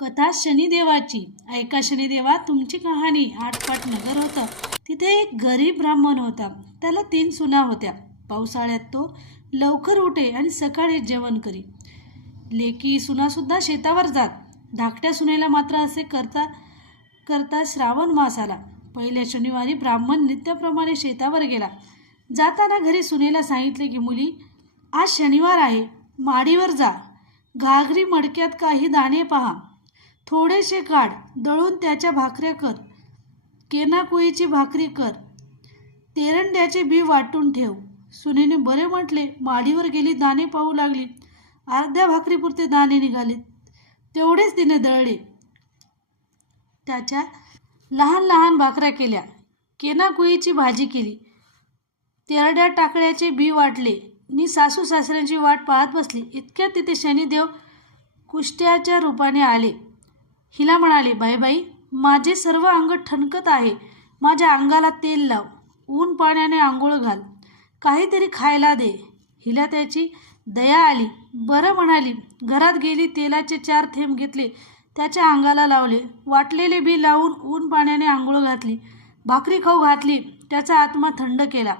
कथा शनिदेवाची. ऐका शनिदेवा तुमची कहाणी आठपाट नगर होतं. तिथे एक गरीब ब्राह्मण होता. त्याला तीन सुना होत्या. पावसाळ्यात तो लवकर उठे आणि सकाळी जेवण करी. लेकी सुनासुद्धा शेतावर जात. धाकट्या सुनेला मात्र असे करता करता श्रावण मास आला. पहिल्या शनिवारी ब्राह्मण नित्याप्रमाणे शेतावर गेला. जाताना घरी सुनेला सांगितले की मुली आज शनिवार आहे. माडीवर जा. घागरी मडक्यात काही दाणे पहा. थोडेसे काढ दळून त्याच्या भाकऱ्या कर. केनाकुईची भाकरी कर. तेरंड्याचे बी वाटून ठेव. सुनेने बरे म्हटले माडीवर गेली दाणे पाहू लागली. अर्ध्या भाकरीपुरते दाणे निघाले. तेवढेच तिने दळले. त्याच्या लहान लहान भाकऱ्या केल्या. केनाकुईची भाजी केली. तेरड्या टाकळ्याचे बी वाटले. नी सासू सासऱ्यांची वाट पाहत बसली. इतक्यात तिथे शनिदेव कुष्ट्याच्या रूपाने आले. हिला म्हणाले बाई बाई माझे सर्व अंग ठणकत आहे. माझ्या अंगाला तेल लाव. ऊन पाण्याने आंघोळ घाल. काहीतरी खायला दे. हिला त्याची दया आली. बरं म्हणाली. घरात गेली तेलाचे चार थेंब घेतले. त्याच्या अंगाला लावले. वाटलेले बी लावून ऊन पाण्याने आंघोळ घातली. भाकरी खाऊ घातली. त्याचा आत्मा थंड केला.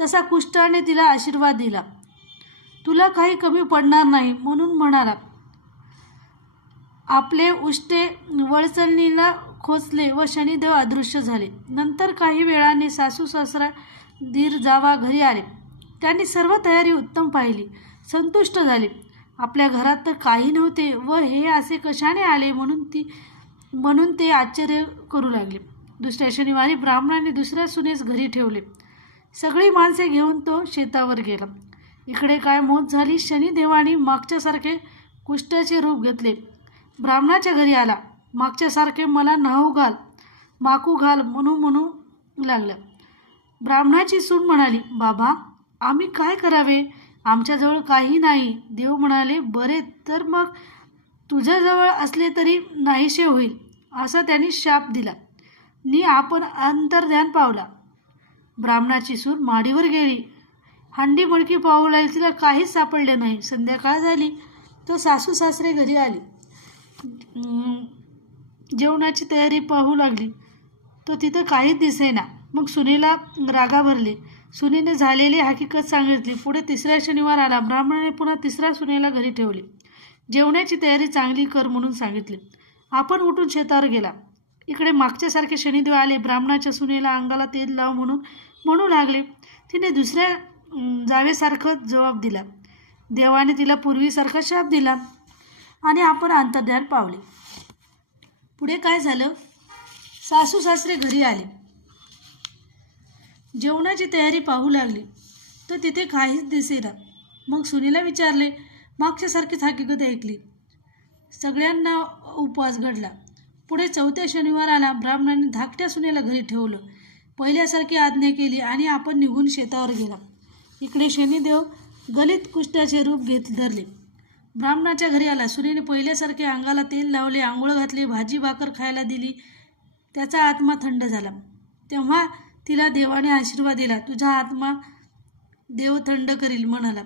तसा कुष्ठाने तिला आशीर्वाद दिला. तुला काही कमी पडणार नाही म्हणून म्हणाला. आपले उष्टे वळचलनीला खोचले व शनिदेव अदृश्य झाले. नंतर काही वेळाने सासू सासरा दीर जावा घरी आले. त्यांनी सर्व तयारी उत्तम पाहिली. संतुष्ट झाले. आपल्या घरात तर काही नव्हते व हे असे कशाने आले म्हणून ती म्हणून ते आश्चर्य करू लागले. दुसऱ्या शनिवारी ब्राह्मणाने दुसऱ्या सुनेस घरी ठेवले. सगळी माणसे घेऊन तो शेतावर गेला. इकडे काय मोत झाली? शनिदेवाने मागच्यासारखे कुष्ठाचे रूप घेतले. ब्राह्मणाच्या घरी आला. मागच्यासारखे मला न्हाऊ घाल माकू घाल म्हणू म्हणू लागलं. ब्राह्मणाची सून म्हणाली बाबा आम्ही काय करावे? आमच्याजवळ काही नाही. देव म्हणाले बरे तर मग तुझ्याजवळ असले तरी नाहीसे होईल. असा त्यांनी शाप दिला. नी आपण अंतर्ध्यान पावला. ब्राह्मणाची सूर माडीवर गेली. हंडी मडकी पाहू लागली तिला काहीच सापडले नाही. संध्याकाळ झाली. तर सासू सासरे घरी आली. जेवणाची तयारी पाहू लागली. तो तिथं काहीच दिसेना. मग सुनीला रागा भरले. सुनीने झालेली हकीकत सांगितली. पुढे तिसऱ्या शनिवार आला. ब्राह्मणाने पुन्हा तिसऱ्या सुनेला घरी ठेवले. जेवणाची तयारी चांगली कर म्हणून सांगितले. आपण उठून शेतावर गेला. इकडे मागच्यासारखे शनिदेव आले. ब्राह्मणाच्या सुनेला अंगाला तेल लाव म्हणून म्हणू लागले. तिने दुसऱ्या जावेसारखं जबाब दिला. देवाने तिला पूर्वीसारखा शाप दिला. आणि आपण अंतर्ध्यान पावले. पुढे काय झालं? सासू सासरे घरी आले. जेवणाची तयारी पाहू लागली. तर तिथे काहीच दिसेना. मग सुनीला विचारले मागच्यासारखीच हकीकत ऐकली. सगळ्यांना उपवास घडला. पुढे चौथ्या शनिवार आला. ब्राह्मणाने धाकट्या सुनेला घरी ठेवलं. पहिल्यासारखी आज्ञा केली आणि आपण निघून शेतावर गेला. इकडे शनिदेव गलित कुष्ठाचे रूप घेत धरले. ब्राह्मणाच्या घरी आला. सुनेने पहिल्यासारखे अंगाला तेल लावले आंघोळ घातली भाजी भाकर खायला दिली. त्याचा आत्मा थंड झाला. तेव्हा तिला देवाने आशीर्वाद दिला. तुझा आत्मा देव थंड करील म्हणाला.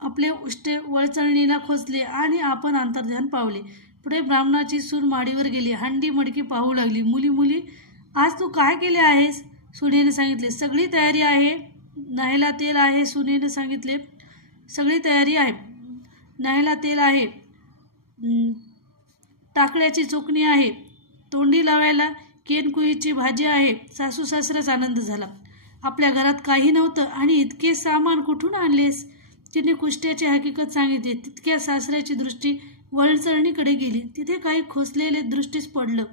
आपले उष्टे वळचळणीला खोचले आणि आपण अंतर्ध्यान पावले. पुढे ब्राह्मणाची सून माडीवर गेली. हंडी मडकी पाहू लागली. मुली मुली आज तू काय केले आहेस? सुनेने सांगितले. सगळी तयारी आहे. न्हायला तेल आहे सुनेने सांगितले. सगळी तयारी आहे. न्यायला तेल आहे. अं, टाकळ्याची आहे. तोंडी लावायला केनकुईची भाजी आहे. सासू सासराच आनंद झाला. आपल्या घरात काही नव्हतं आणि इतके सामान कुठून आणलेस? तिने कुष्ट्याची हकीकत सांगितली. तितक्या सासऱ्याची दृष्टी वळचरणीकडे गेली. तिथे काही खोसलेले दृष्टीस पडलं.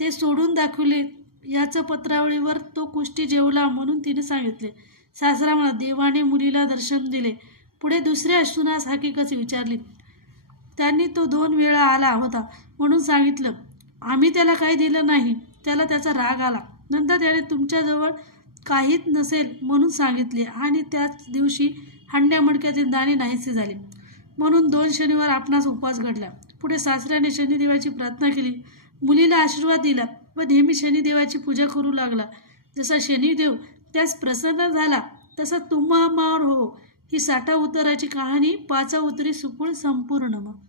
ते सोडून दाखवले. याचं पत्रावळीवर तो कुष्टी जेवला म्हणून तिने सांगितले. सासरा म्हणा देवाने मुलीला दर्शन दिले. पुढे दुसऱ्या सुनास हकीकत विचारली. त्यांनी तो दोन वेळा आला होता म्हणून सांगितलं आम्ही त्याला काही दिलं नाही. त्याला त्याचा राग आला. नंतर त्याने तुमच्याजवळ काहीच नसेल म्हणून सांगितले आणि त्याच दिवशी हंड्या मडक्यातील दाणे नाहीसे झाले. म्हणून दोन शनिवार आपणास उपवास घडला. पुढे सासऱ्याने शनिदेवाची प्रार्थना केली. मुलीला आशीर्वाद दिला व नेहमी शनिदेवाची पूजा करू लागला. जसा शनिदेव त्यास प्रसन्न झाला तसा तुम्हा हो. ही साठा उतराची कहाणी पाचा उतरी सुकुळ संपूर्ण मग.